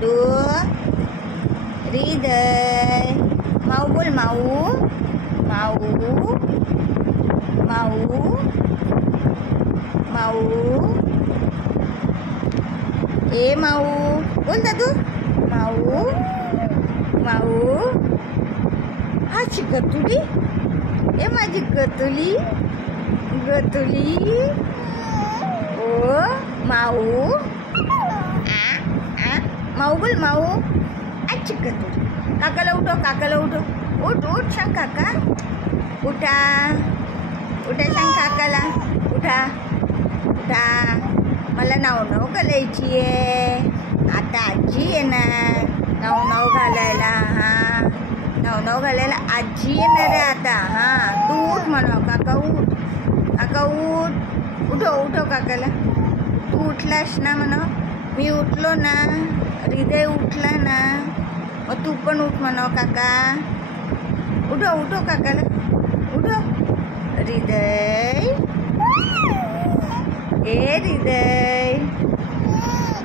दो हृदय माऊ बोल माऊ माऊ माऊ माऊ ए माऊ बोल दादू माऊ माऊ हाची गतुली ए माझी गतुली गतुली ओ माऊ माऊ बोल माऊ आची गतुली काकाला उठव उठ उठ सांग काका उठा उठा सांग काकाला उठा उठा मला नाव घालायची आहे आता आजी येणार नाव घालायला हां नाव घालायला आजी येणार आहे आता हां तू उठ म्हणाव काका उठ उठव काकाला तू उठलास ना म्हणाव मी उठलो ना हृदय उठला ना मग तू पण उठ म्हणाव काका उठव काकाला उठव हृदय ए हृदय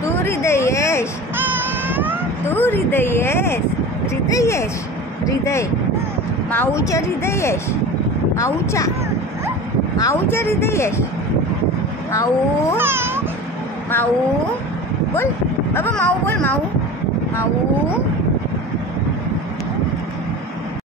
तू हृदय येस हृदय माऊच्या हृदय येस माऊच्या हृदय येस माऊ बोल बाबा माऊ बोल माऊ